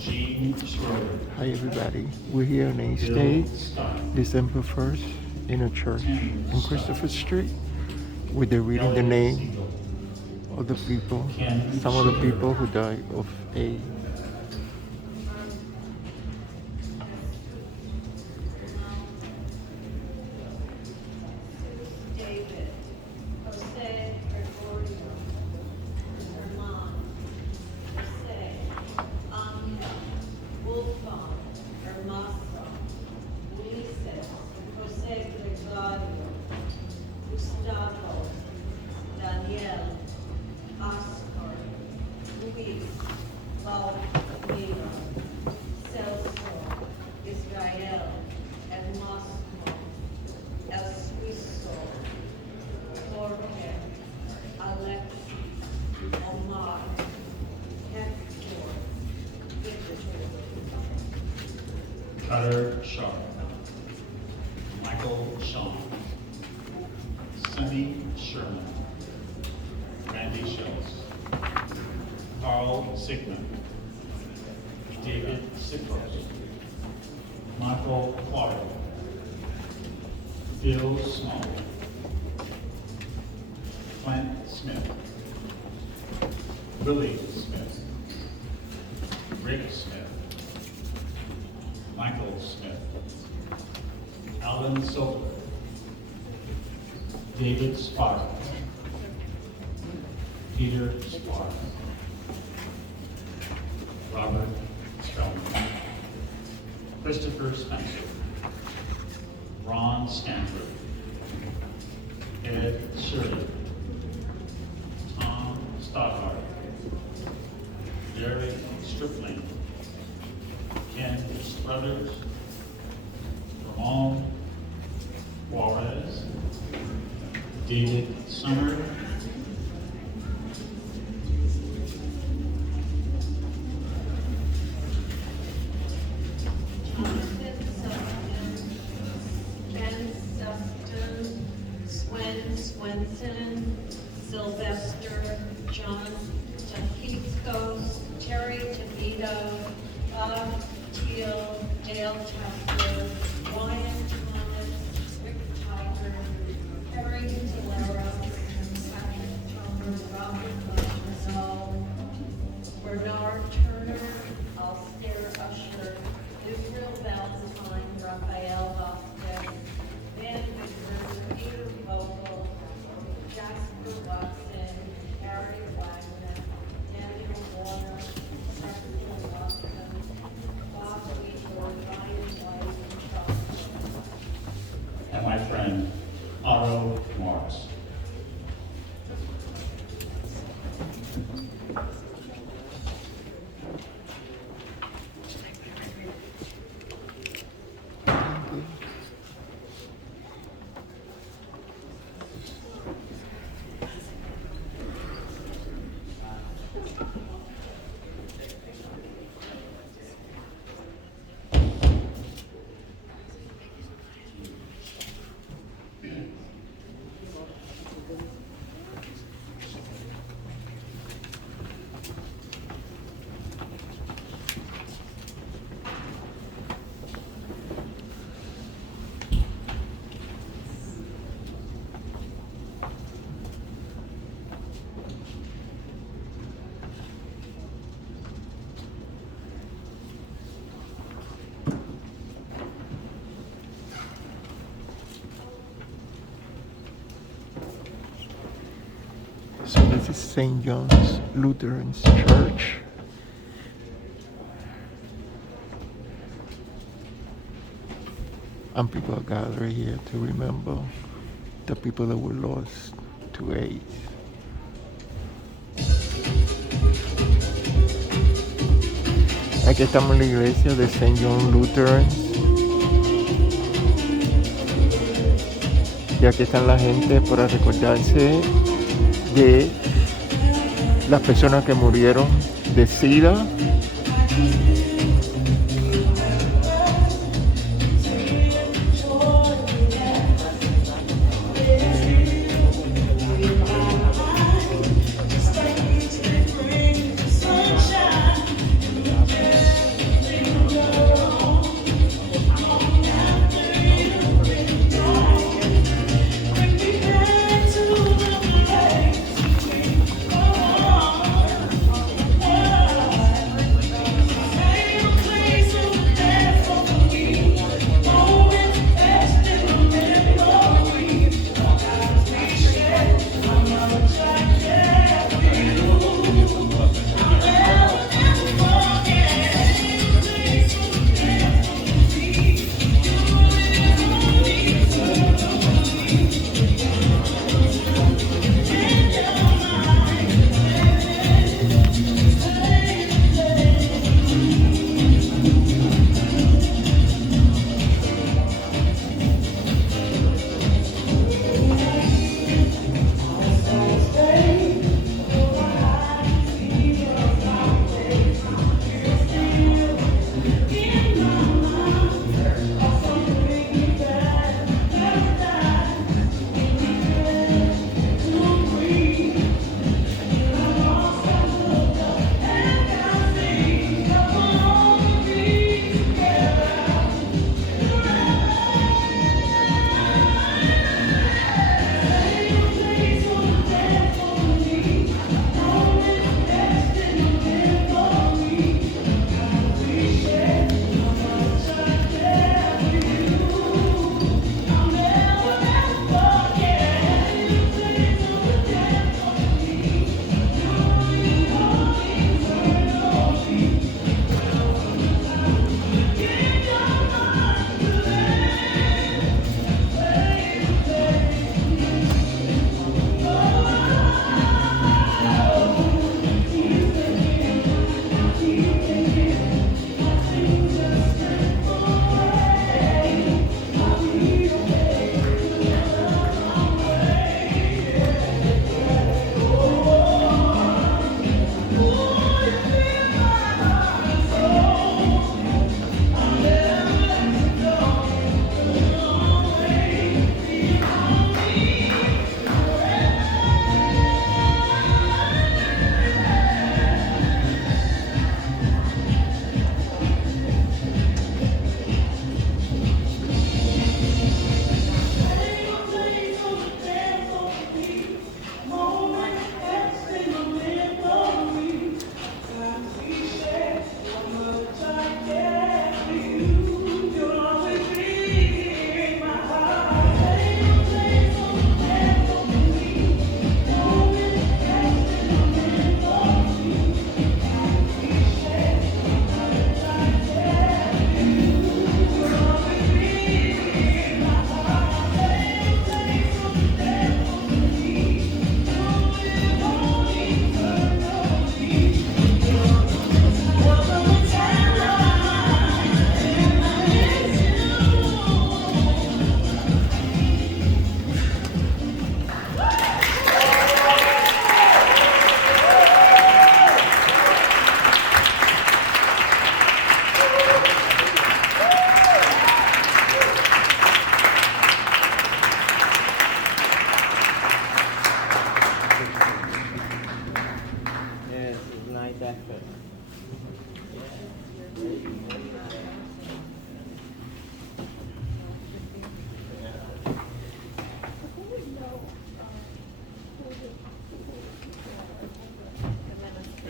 Hi everybody, we're here in the States, December 1st, in a church on Christopher Street, where they're reading the name of the people, some of the people who died of AIDS. Cutter Sharp, Michael Shaw, Sunny Sherman, Randy Schultz, Carl Sigmund, David Sickles, Michael Quattro, Bill Small, Clint Smith, Willie Smith, Rick Smith, Michael Smith, Alan Silver, David Spark, Peter Spark, Robert Spellman, Christopher Spencer, Ron Stanford, Ed Shirley, Tom Stoddard, Derek Stripling, Ken Struthers, Ramon Juarez, David Summer, Ken Sufton, Swen Swenson, Sylvester, John Tahikos, Terry DeVito, Bob Teal, Dale Chester, Ryan Thomas, Rick Tiger, Harry Tolero, Patrick Thomas, Robert Rizal, Bernard Turner, Alastair Usher, Israel Valentine, Raphael Vasquez, Van Wicker, Peter Vogel, Jasper Watson, Gary Wagner, Daniel Warner, Preston Watson, Bob Weaver, Ryan White, and Charles. and my friend Otto Morris. So this is St. John's Lutheran Church. And people are gathering here to remember the people that were lost to AIDS. Aquí estamos en la iglesia de St. John Lutheran. Y aquí están la gente para recordarse de las personas que murieron de sida.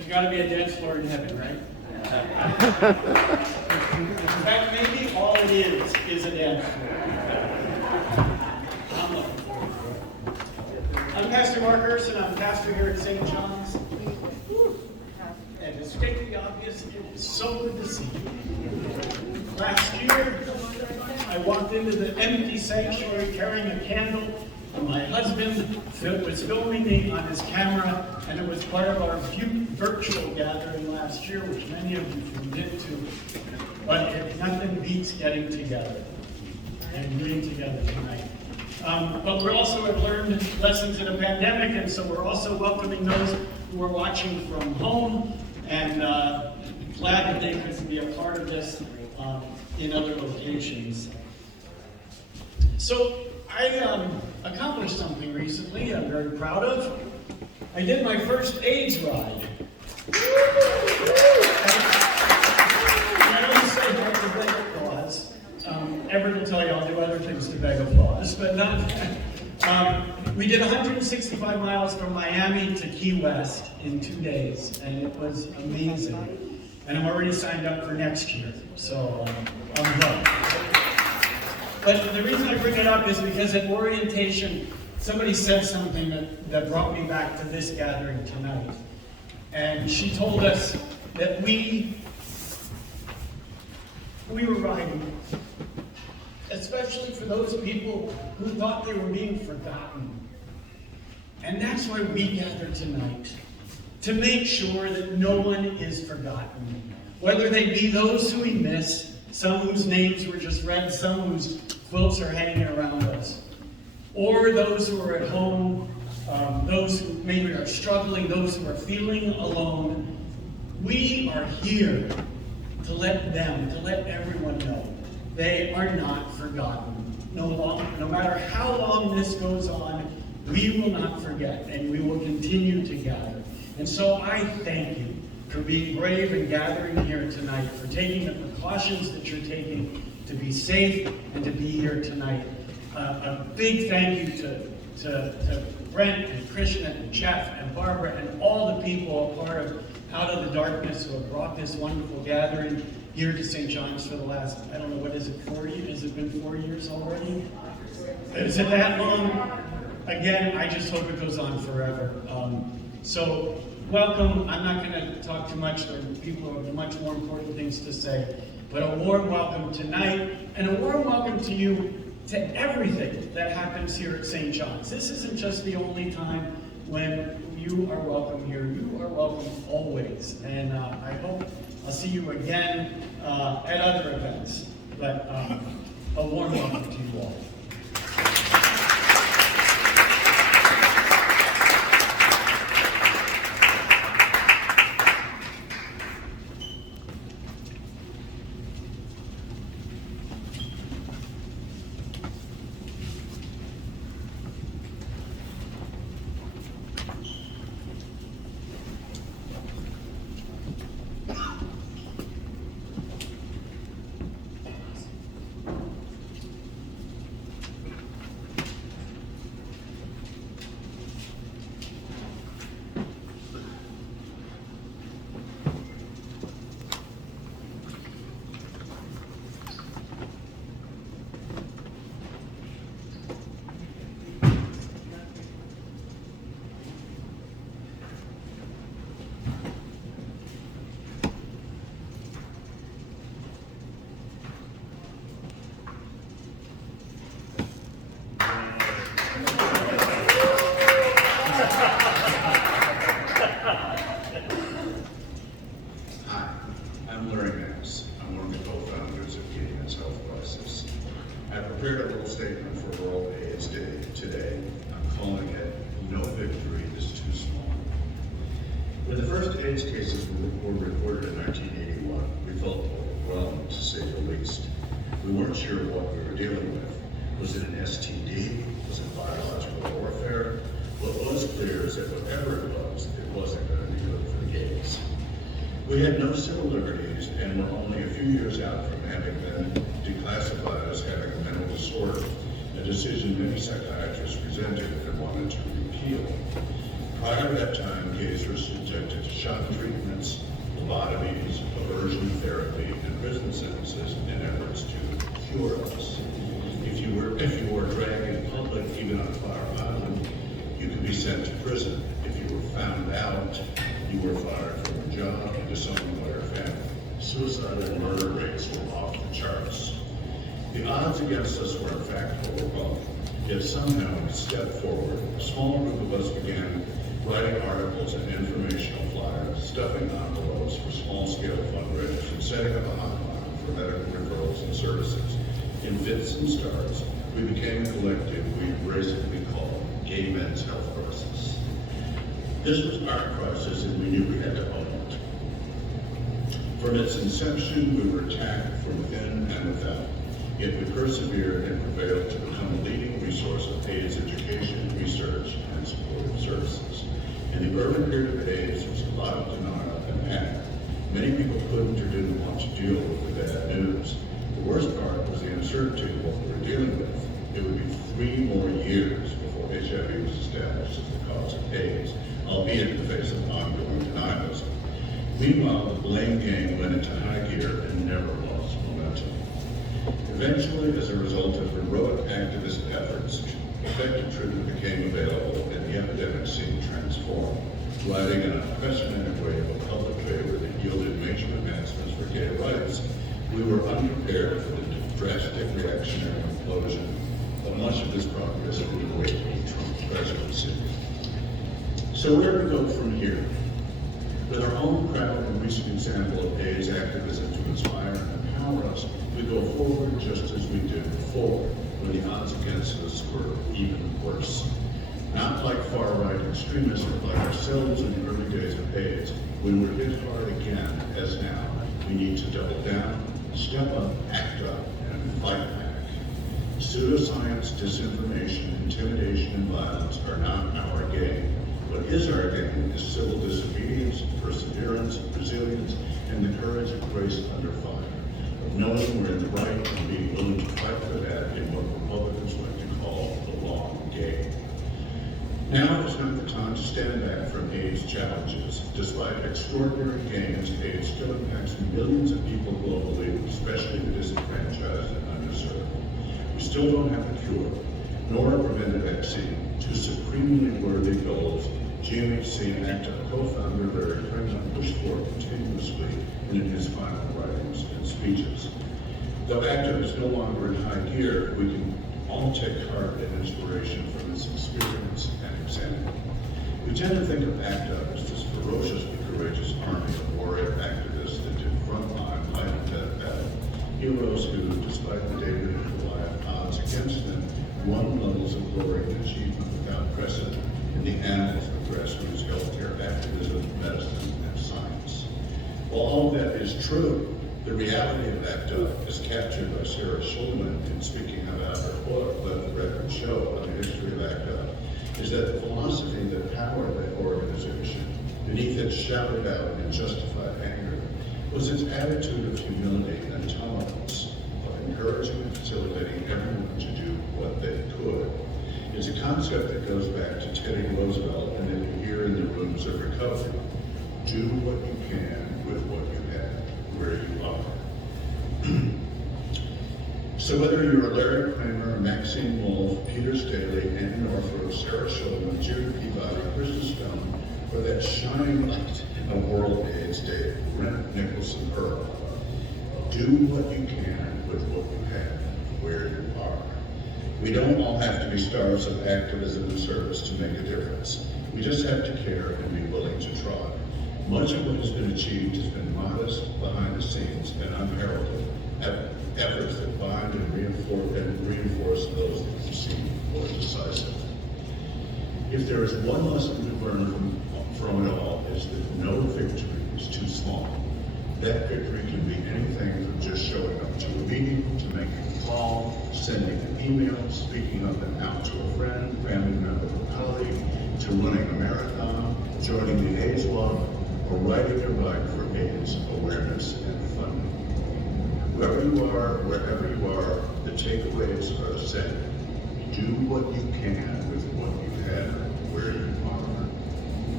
There's got to be a dance floor in heaven, right? In fact, maybe all it is a dance floor. I'm looking forward to it. I'm Pastor Mark Urson. I'm pastor here at St. John's. And to state the obvious, it is so good to see you. Last year, I walked into the empty sanctuary carrying a candle, and my husband was filming me on his camera, and it was part of our virtual gathering last year, which many of you tuned into. But nothing beats getting together and being together tonight. But we also have learned lessons in a pandemic, and so we're also welcoming those who are watching from home, and glad that they could be a part of this in other locations. So I accomplished something recently I'm very proud of. I did my first AIDS ride. I don't say that to beg applause. Everett will tell you I'll do other things to beg applause, but not. We did 165 miles from Miami to Key West in 2 days, and it was amazing. And I'm already signed up for next year, so I'm done. But the reason I bring it up is because at orientation, somebody said something that brought me back to this gathering tonight. And she told us that we were riding, especially for those people who thought they were being forgotten. And that's why we gather tonight, to make sure that no one is forgotten. Whether they be those who we miss, some whose names were just read, some whose quilts are hanging around us, or those who are at home, those who maybe are struggling, those who are feeling alone. We are here to let everyone know they are not forgotten. No matter how long this goes on, we will not forget, and we will continue to gather. And so I thank you for being brave and gathering here tonight, for taking the precautions that you're taking to be safe and to be here tonight. A big thank you to Brent and Krishna and Jeff and Barbara and all the people a part of Out of the Darkness who have brought this wonderful gathering here to St. John's for the last, I don't know, what is it, 4 years? Has it been 4 years already? Is it that long? Again, I just hope it goes on forever. So welcome. I'm not going to talk too much. There are people who have much more important things to say. But a warm welcome tonight, and a warm welcome to you to everything that happens here at St. John's. This isn't just the only time when you are welcome here. You are welcome always. And I hope I'll see you again at other events. But a warm welcome to you all. We had no civil liberties and were only a few years out from having been declassified as having a mental disorder, a decision many psychiatrists resented and wanted to repeal. Prior to that time, gays were subjected to shock treatments, lobotomies, aversion therapy, and prison sentences in efforts to cure us. If you were dragged in public, even on Flower Island, you could be sent to prison. If you were found out, you were fired from your job and disowned by your family. Suicide and murder rates were off the charts. The odds against us were in fact overwhelming. Yet somehow we stepped forward. A small group of us began writing articles and informational flyers, stuffing envelopes for small-scale fundraisers, and setting up a hotline for medical referrals and services. In fits and starts, we became a collective we embracingly called Gay Men's Health Crisis. This was our crisis, and we knew we had to own it. From its inception, we were attacked from within and without. Yet we persevered and prevailed to become a leading resource of AIDS education, research, and supportive services. In the early period of AIDS, there was a lot of denial and panic. Many people couldn't or didn't want to deal with the bad news. The worst part was the uncertainty of what we were dealing with. It would be 3 more years before HIV was established as the cause of AIDS, albeit in the face of ongoing denialism. Meanwhile, the blame game went into high gear and never lost momentum. Eventually, as a result of heroic activist efforts, effective treatment became available and the epidemic seemed transformed, riding an unprecedented wave of public favor that yielded major advancements for gay rights. We were unprepared for the drastic reactionary implosion of much of this progress in the wake of the Trump presidency. So where do we go from here? With our own proud and recent example of AIDS activism to inspire and empower us, we go forward just as we did before, when the odds against us were even worse. Not like far-right extremists, but like ourselves in the early days of AIDS, when we're hit hard again, as now, we need to double down, step up, act up, and fight back. Pseudoscience, disinformation, intimidation, and violence are not our game. What is our game is civil disobedience, perseverance, resilience, and the courage of grace under fire, of knowing we're in the right and being willing to fight for that in what Republicans like to call the long game. Now is not the time to stand back from AIDS challenges. Despite extraordinary gains, AIDS still impacts millions of people globally, especially the disenfranchised and underserved. We still don't have a cure, nor a preventive vaccine, two supremely worthy goals GMHC and ACTA co-founder Larry Kramer pushed for continuously and in his final writings and speeches. Though ACTA is no longer in high gear, we can all take heart and inspiration from its experience and example. We tend to think of ACTA as this ferociously courageous army of warrior activists that did frontline life and death battle, heroes who, despite the David and Goliath odds against them, won levels of glory and achievement without precedent in the annals of grassroots healthcare activism, medicine, and science. While all of that is true, the reality of ACTA, as captured by Sarah Schulman in speaking about her book, Let the Record Show, on the history of ACTA, is that the philosophy that powered that organization, beneath its shouted out and justified anger, was its attitude of humility and tolerance, of encouraging and facilitating everyone to do what they could. It's a concept that goes back to Teddy Roosevelt and that you hear in the rooms of recovery. Do what you can with what you have, where you are. So whether you're a Larry Kramer, Maxine Wolf, Peter Staley, Annie Norfolk, Sarah Schulman, Judy Peabody, Krista Stone, or that shining light of World AIDS Day, Brent Nicholson Earl, do what you can with what you have, where you are. We don't all have to be stars of activism and service to make a difference. We just have to care and be willing to try. Much of what has been achieved has been modest, behind the scenes, and unheralded efforts that bind and reinforce those that can seem more decisive. If there is one lesson to learn from it all, is that no victory is too small. That victory can be anything from just showing up to a meeting, to making a call, sending an email, speaking up and out to a friend, family member, or colleague, to running a marathon, joining the AIDS Club, or writing a ride for AIDS awareness and funding. Wherever you are, the takeaways are the same. Do what you can with what you have, where you are.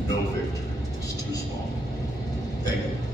No victory is too small. Thank you.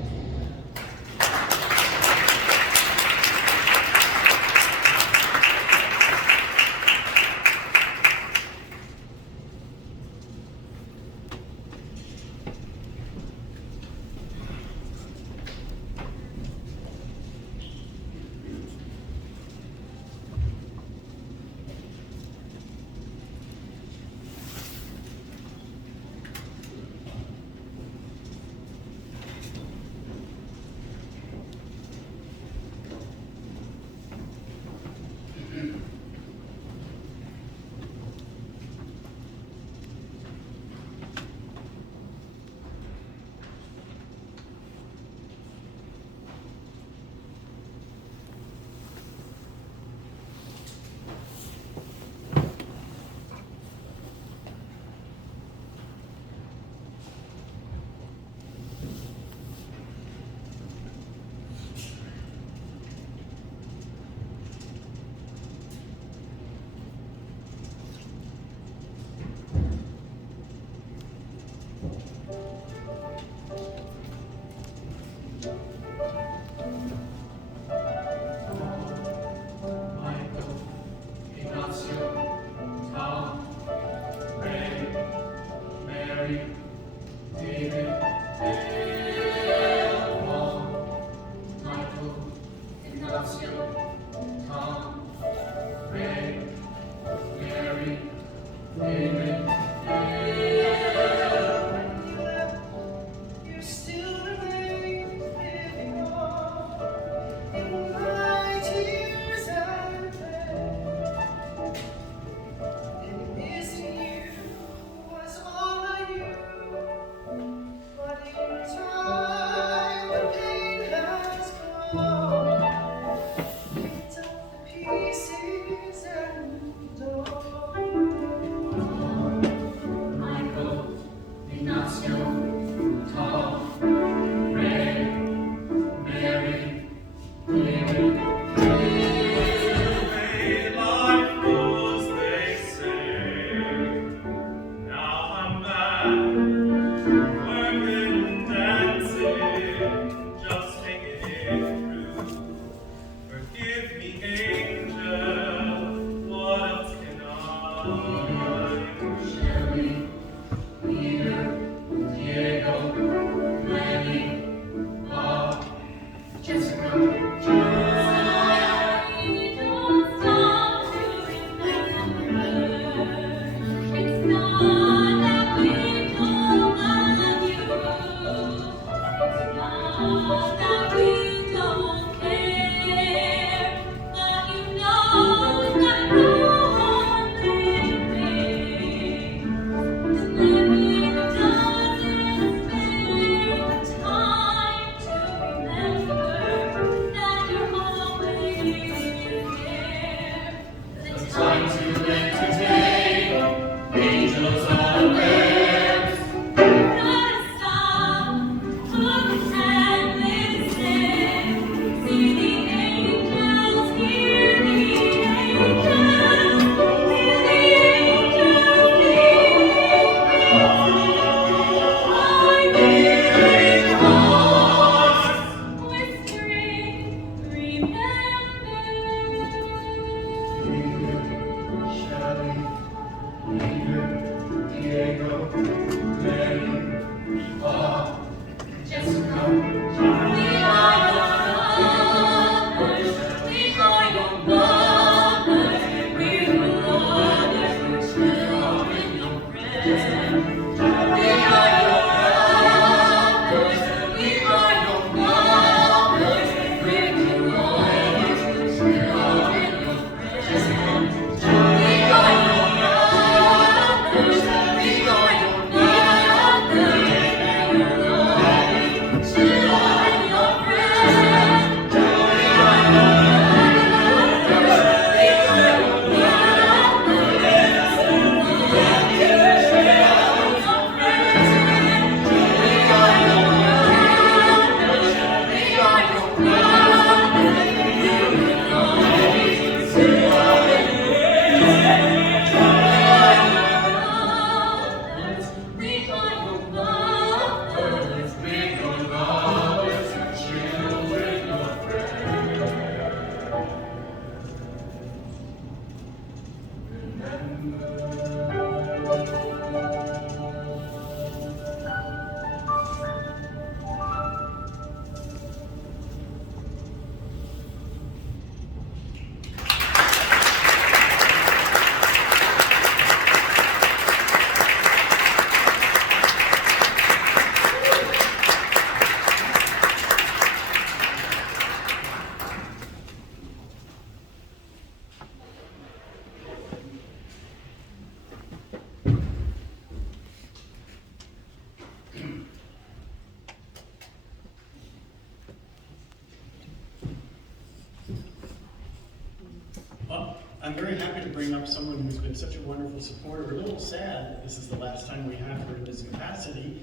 I'm very happy to bring up someone who's been such a wonderful supporter. A little sad that this is the last time we have her in this capacity,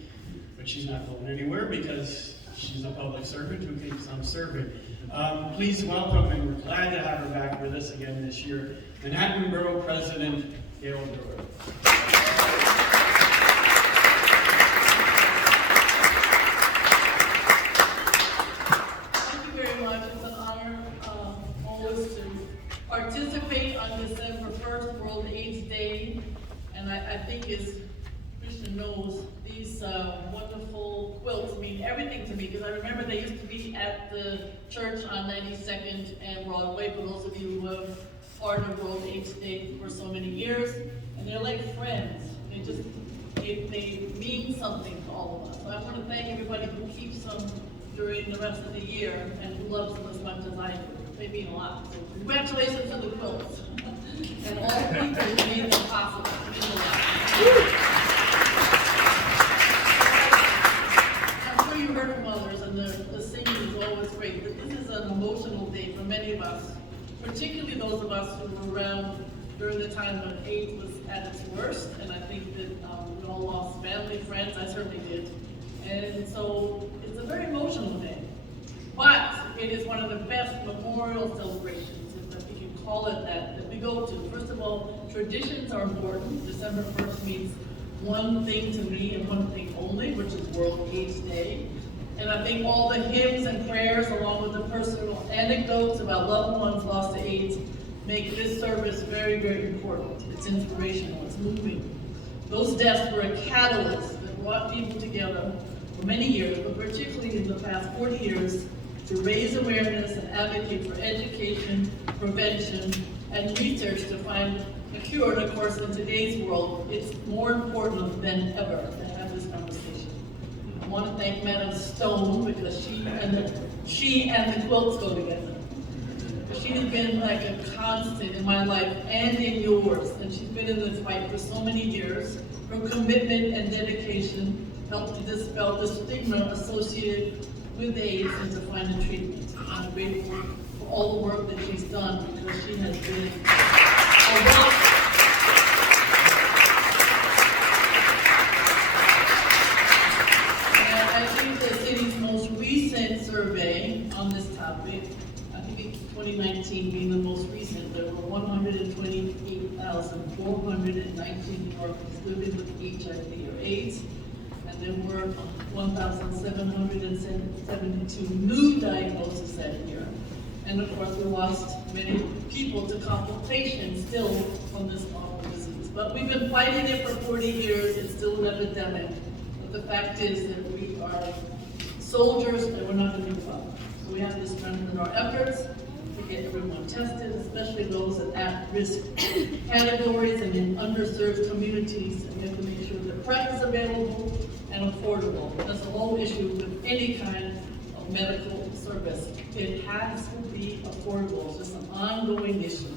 but she's not going anywhere because she's a public servant who keeps on serving. Please welcome, and we're glad to have her back with us again this year, Manhattan Borough President Gail Brewer. Thank you very much. It's an honor always to participate on December 1st, World AIDS Day. And I think, as Christian knows, these wonderful quilts mean everything to me, because I remember they used to be at the church on 92nd and Broadway, for those of you who have part of World AIDS Day for so many years. And they're like friends. They mean something to all of us. So I want to thank everybody who keeps them during the rest of the year and who loves them as much as I do. They mean a lot. So congratulations to the quilts and all the people who made them possible. It means a lot. I'm sure you heard from others, and the singing is always great, but this is an emotional day for many of us, particularly those of us who were around during the time when AIDS was at its worst, and I think that we all lost family, friends. I certainly did. And so it's a very emotional day. But it is one of the best memorial celebrations, if we can call it that we go to. First of all, traditions are important. December 1st means one thing to me and one thing only, which is World AIDS Day. And I think all the hymns and prayers, along with the personal anecdotes about loved ones lost to AIDS, make this service very, very important. It's inspirational, it's moving. Those deaths were a catalyst that brought people together for many years, but particularly in the past 40 years, to raise awareness and advocate for education, prevention, and research to find a cure. And of course, in today's world, it's more important than ever to have this conversation. I want to thank Madam Stone, because she and the quilts go together. She has been like a constant in my life and in yours, and she's been in this fight for so many years. Her commitment and dedication helped to dispel the stigma associated with AIDS and to find a treatment. I'm grateful for all the work that she's done, because she has been a rock. And I think the city's most recent survey on this topic, 2019 being the most recent, there were 128,419 New Yorkers living with HIV or AIDS, and there were 1,772 new diagnoses that year. And of course, we lost many people to complications still from this awful disease. But we've been fighting it for 40 years, it's still an epidemic. But the fact is that we are soldiers and we're not going to give up. So we have to strengthen our efforts to get everyone tested, especially those in at-risk categories and in underserved communities. And we have to make sure that PrEP is available and affordable. That's a whole issue with any kind of medical service. It has to be affordable. It's just an ongoing issue.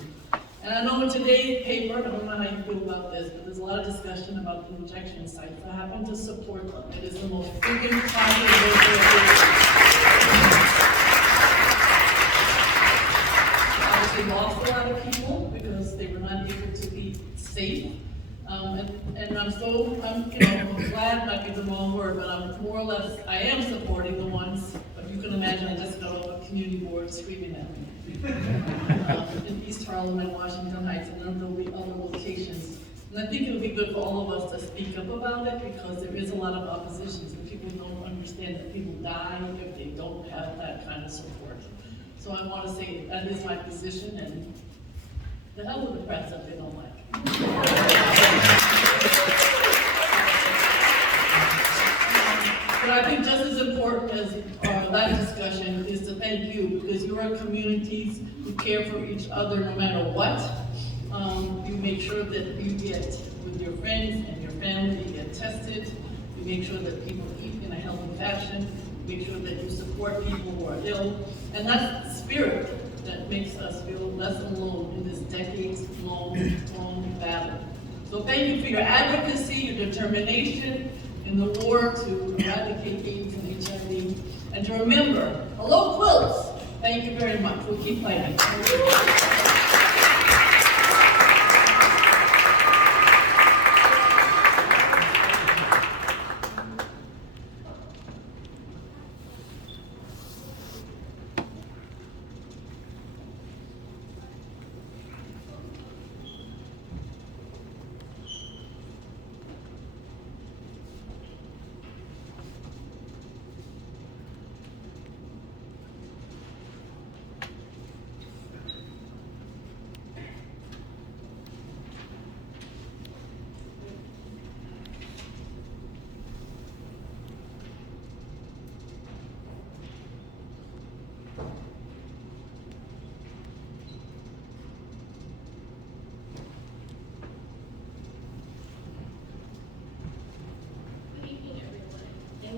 And I know in today's paper, I don't know how you feel about this, but there's a lot of discussion about the injection sites. I happen to support them. It is the most freaking controversial. They lost a lot of people because they were not able to be safe. And I'm glad might be the wrong word, but I'm more or less, I am supporting the ones, but you can imagine I just got off a community board screaming at me. In East Harlem and Washington Heights, and then there'll be other locations. And I think it would be good for all of us to speak up about it, because there is a lot of opposition, so people don't understand that people die if they don't have that kind of support. So I want to say that is my position, and the hell with the press if they don't like it. But I think just as important as our last discussion is to thank you, because you are communities who care for each other no matter what. You make sure that you get with your friends and your family, you get tested. You make sure that people eat in a healthy fashion. Make sure that you support people who are ill. And that's the spirit that makes us feel less alone in this decades-long battle. So thank you for your advocacy, your determination in the war to eradicate AIDS and HIV. And to remember, hello quilts, thank you very much. We'll keep fighting.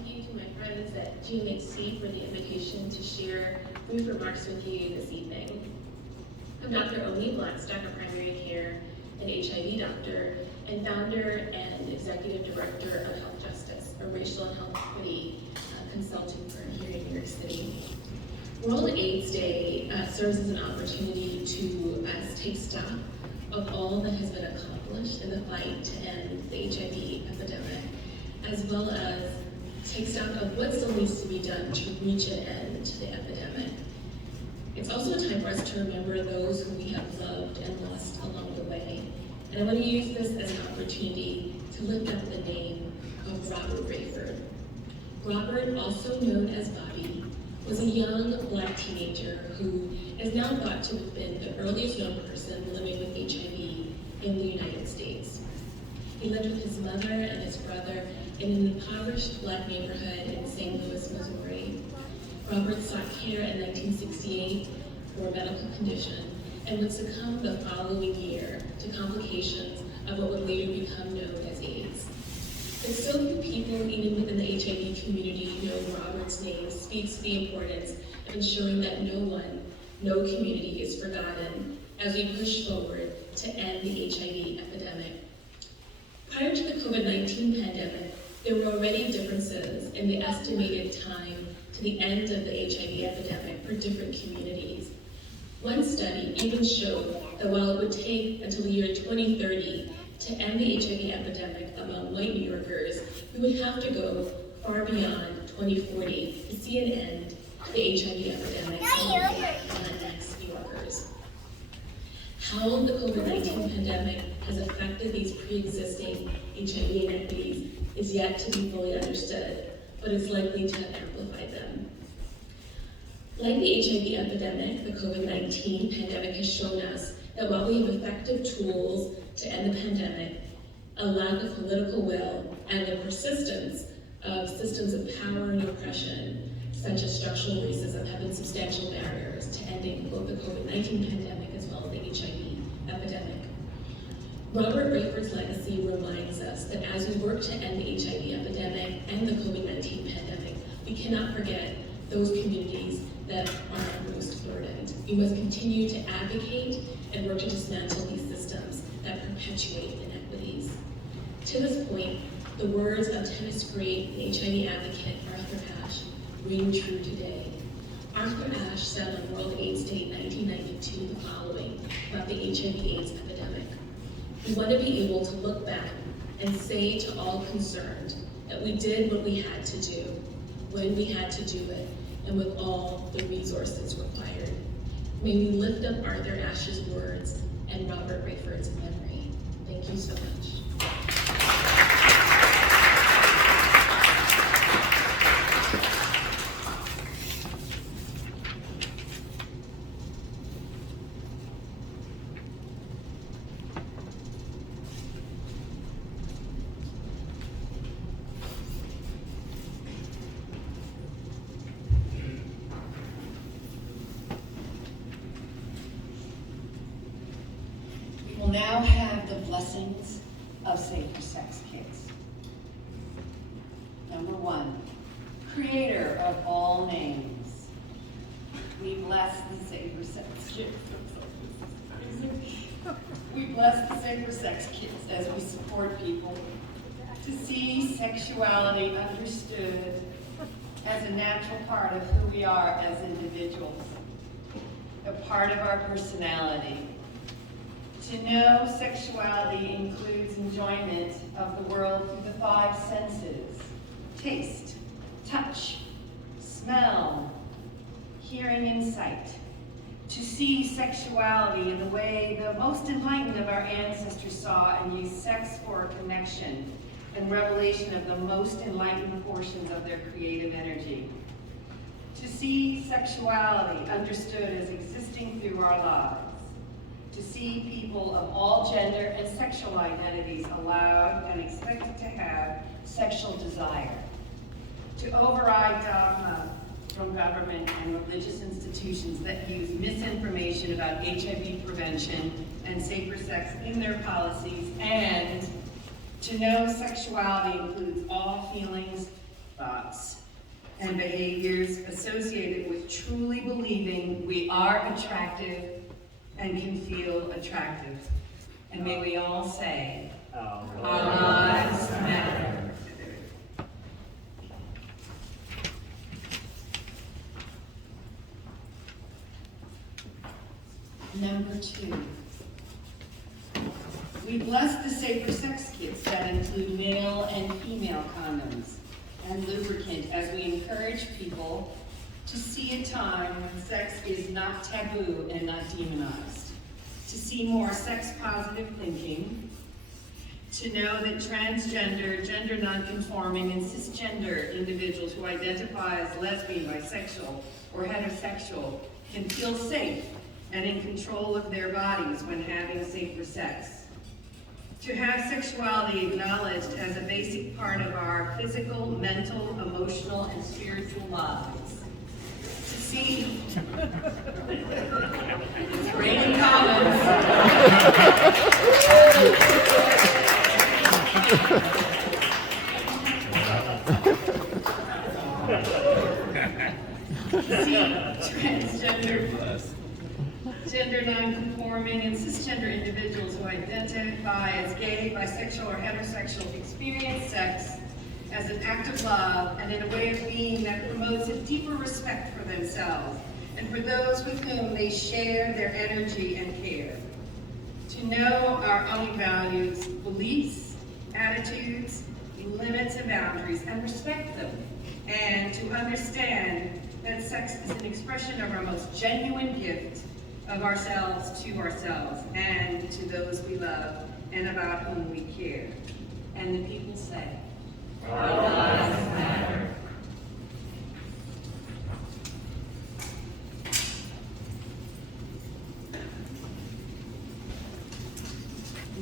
you to my friends at GMHC for the invitation to share brief remarks with you this evening. I'm Dr. Oni Blackstock, a primary care and HIV doctor, and founder and executive director of Health Justice, a racial and health equity consulting firm here in New York City. World AIDS Day serves as an opportunity to take stock of all that has been accomplished in the fight to end the HIV epidemic, as well as take stock of what still needs to be done to reach an end to the epidemic. It's also a time for us to remember those who we have loved and lost along the way. And I want to use this as an opportunity to lift up the name of Robert Rayford. Robert, also known as Bobby, was a young Black teenager who is now thought to have been the earliest known person living with HIV in the United States. He lived with his mother and his brother in an impoverished Black neighborhood in St. Louis, Missouri. Robert sought care in 1968 for a medical condition and would succumb the following year to complications of what would later become known as AIDS. But so few people, even within the HIV community, know Robert's name speaks to the importance of ensuring that no community is forgotten as we push forward to end the HIV epidemic. Prior to the COVID-19 pandemic, there were already differences in the estimated time to the end of the HIV epidemic for different communities. One study even showed that while it would take until the year 2030 to end the HIV epidemic among white New Yorkers, we would have to go far beyond 2040 to see an end to the HIV epidemic among Black and Latinx New Yorkers. How the COVID-19 pandemic has affected these pre-existing HIV inequities is yet to be fully understood, but it's likely to have amplified them. Like the HIV epidemic, the COVID-19 pandemic has shown us that while we have effective tools to end the pandemic, a lack of political will and the persistence of systems of power and oppression, such as structural racism, have been substantial barriers to ending both the COVID-19 pandemic as well as the HIV epidemic. Robert Rayford's legacy reminds us that as we work to end the HIV epidemic and the COVID-19 pandemic, we cannot forget those communities that are most burdened. We must continue to advocate and work to dismantle these systems that perpetuate inequities. To this point, the words of tennis great and HIV advocate Arthur Ashe ring true today. Arthur Ashe said on World AIDS Day 1992 the following about the HIV/AIDS epidemic. We want to be able to look back and say to all concerned that we did what we had to do, when we had to do it, and with all the resources required. May we lift up Arthur Ashe's words and Robert Rayford's memory. Thank you so much. Will now have the blessings of safer-sex kids. Number one, creator of all names. We bless the safer-sex kids. We bless the safer-sex kids as we support people to see sexuality understood as a natural part of who we are as individuals, a part of our personality. To know sexuality includes enjoyment of the world through the five senses: taste, touch, smell, hearing, and sight. To see sexuality in the way the most enlightened of our ancestors saw and used sex for a connection and revelation of the most enlightened portions of their creative energy. To see sexuality understood as existing through our lives. To see people of all gender and sexual identities allowed and expected to have sexual desire. To override dogma from government and religious institutions that use misinformation about HIV prevention and safer sex in their policies, and to know sexuality includes all feelings thoughts, and behaviors associated with truly believing we are attractive and can feel attractive. And may we all say, our lives matter. Number 2. We bless the safer sex kits that include male and female condoms and lubricant as we encourage people to see a time when sex is not taboo and not demonized, to see more sex-positive thinking, to know that transgender, gender nonconforming, and cisgender individuals who identify as lesbian, bisexual, or heterosexual can feel safe and in control of their bodies when having safer sex. To have sexuality acknowledged as a basic part of our physical, mental, emotional, and spiritual lives. To see it's raining comments. To see transgender, gender non-conforming, and cisgender individuals who identify as gay, bisexual, or heterosexual experience sex as an act of love and in a way of being that promotes a deeper respect for themselves and for those with whom they share their energy and care. To know our own values, beliefs, attitudes, limits and boundaries, and respect them, and to understand that sex is an expression of our most genuine gift of ourselves to ourselves and to those we love and about whom we care. And the people say, our lives matter.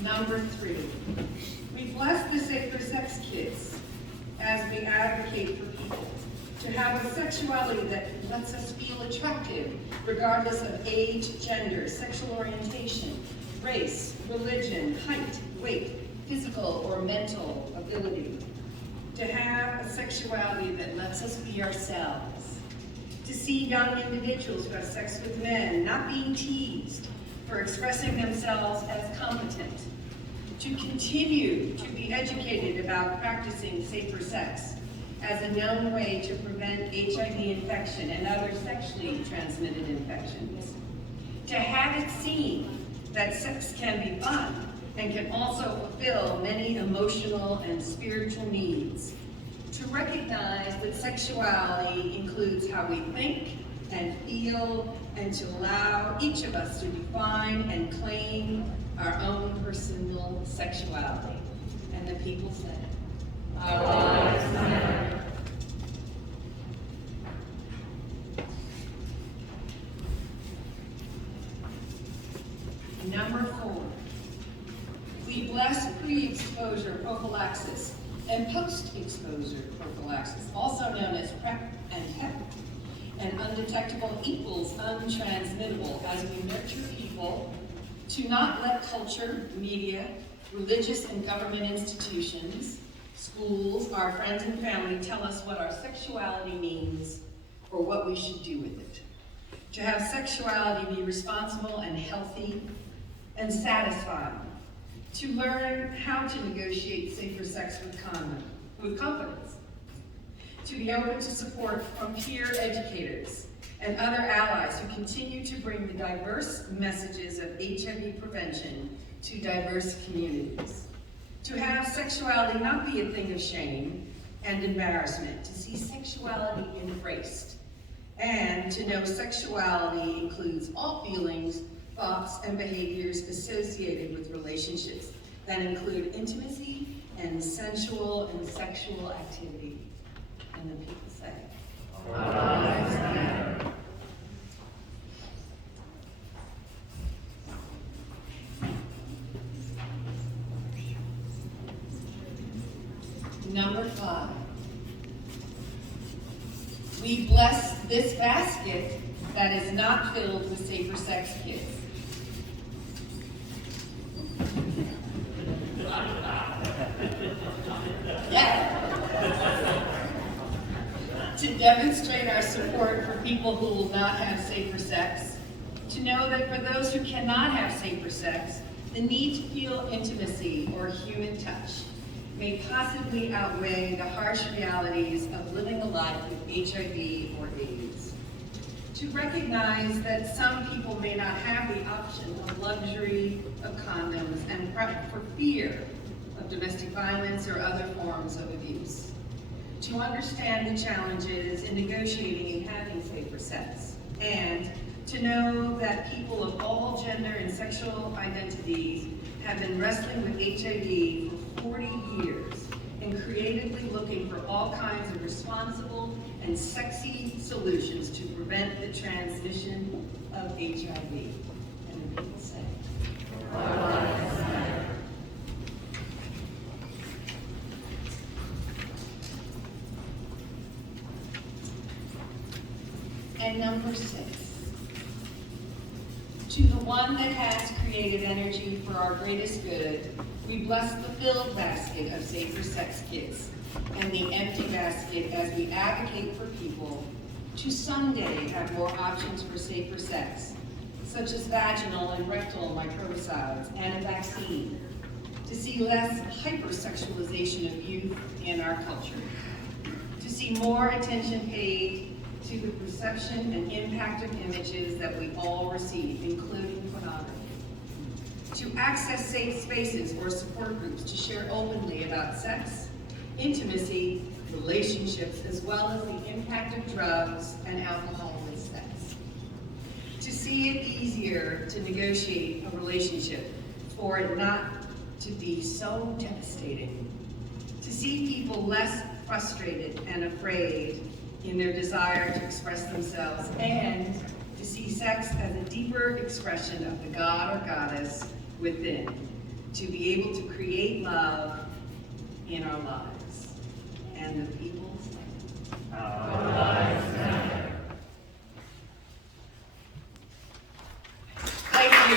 Number 3, we bless the safer sex kits as we advocate for people to have a sexuality that lets us feel attractive, regardless of age, gender, sexual orientation, race, religion, height, weight, physical or mental ability. To have a sexuality that lets us be ourselves. To see young individuals who have sex with men not being teased for expressing themselves as competent. To continue to be educated about practicing safer sex as a known way to prevent HIV infection and other sexually transmitted infections. To have it seen that sex can be fun and can also fulfill many emotional and spiritual needs. To recognize that sexuality includes how we think and feel, and to allow each of us to define and claim our own personal sexuality. And the people say, our lives matter. Number 4, we bless pre-exposure prophylaxis and post-exposure prophylaxis, also known as PrEP and PEP, and undetectable equals untransmittable, as we nurture people to not let culture, media, religious and government institutions, schools, our friends and family tell us what our sexuality means or what we should do with it. To have sexuality be responsible and healthy and satisfying. To learn how to negotiate safer sex with confidence. To be open to support from peer educators and other allies who continue to bring the diverse messages of HIV prevention to diverse communities. To have sexuality not be a thing of shame and embarrassment, to see sexuality embraced, and to know sexuality includes all feelings, thoughts, and behaviors associated with relationships that include intimacy and sensual and sexual activity. And the people say, our lives matter. Number 5, we bless this basket that is not filled with safer sex kits. Yeah. to demonstrate our support for people who will not have safer sex, to know that for those who cannot have safer sex, the need to feel intimacy or human touch may possibly outweigh the harsh realities of living a life with HIV or AIDS. To recognize that some people may not have the option of luxury of condoms and for fear of domestic violence or other forms of abuse. To understand the challenges in negotiating and having safer sex. And to know that people of all gender and sexual identities have been wrestling with HIV for 40 years and creatively looking for all kinds of responsible and sexy solutions to prevent the transmission of HIV. And the people say, "Our lives matter." And number 6. To the one that has created energy for our greatest good, we bless the filled basket of safer sex kits and the empty basket as we advocate for people to someday have more options for safer sex, such as vaginal and rectal microbicides and a vaccine, to see less hypersexualization of youth in our culture, to see more attention paid to the perception and impact of images that we all receive, including pornography. To access safe spaces or support groups to share openly about sex, intimacy, relationships, as well as the impact of drugs and alcohol with sex. To see it easier to negotiate a relationship, for it not to be so devastating. To see people less frustrated and afraid in their desire to express themselves, and to see sex as a deeper expression of the god or goddess within, to be able to create love in our lives. And the people say, "Our lives matter." Thank you.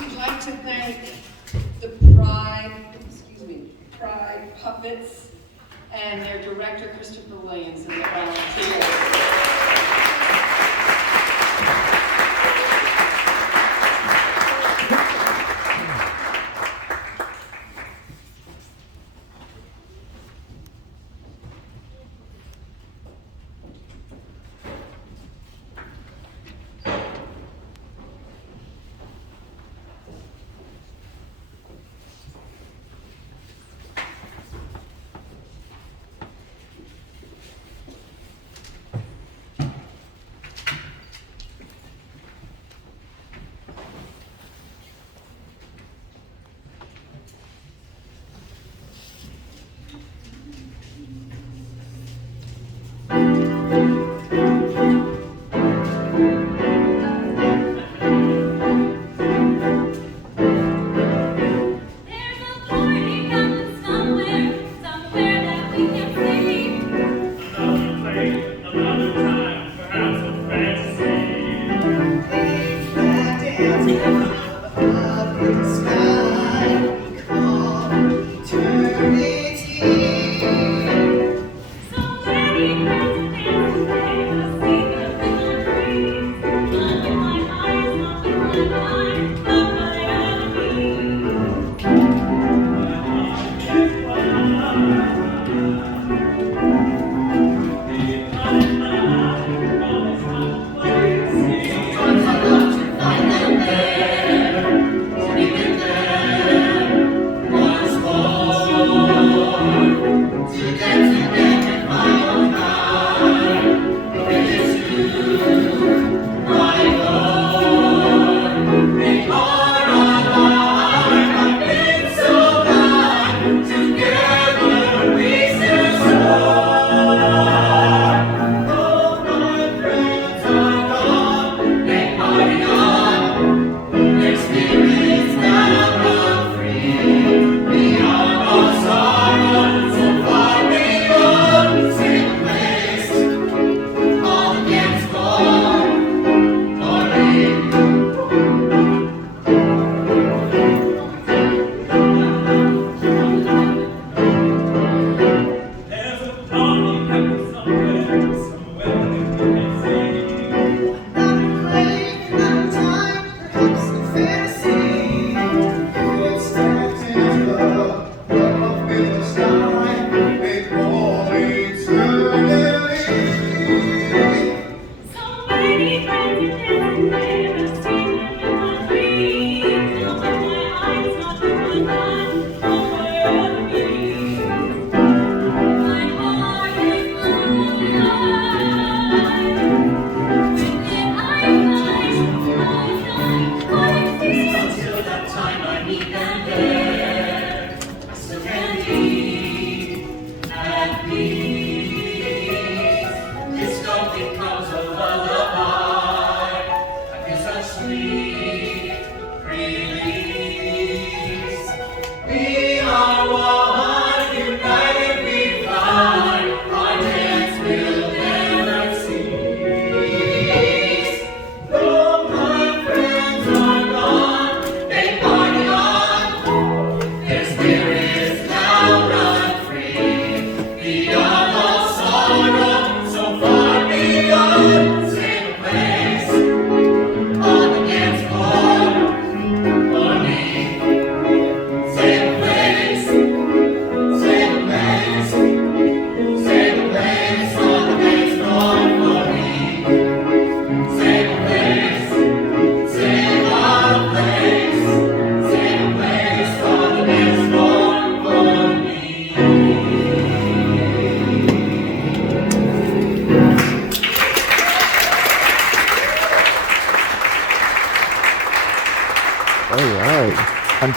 We'd like to thank the Pride Puppets and their director, Christopher Williams, and their volunteers.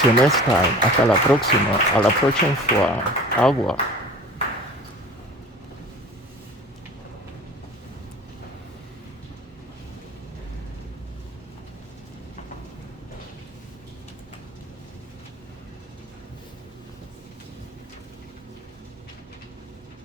Until next time, hasta la próxima. A la próxima fois. Au revoir.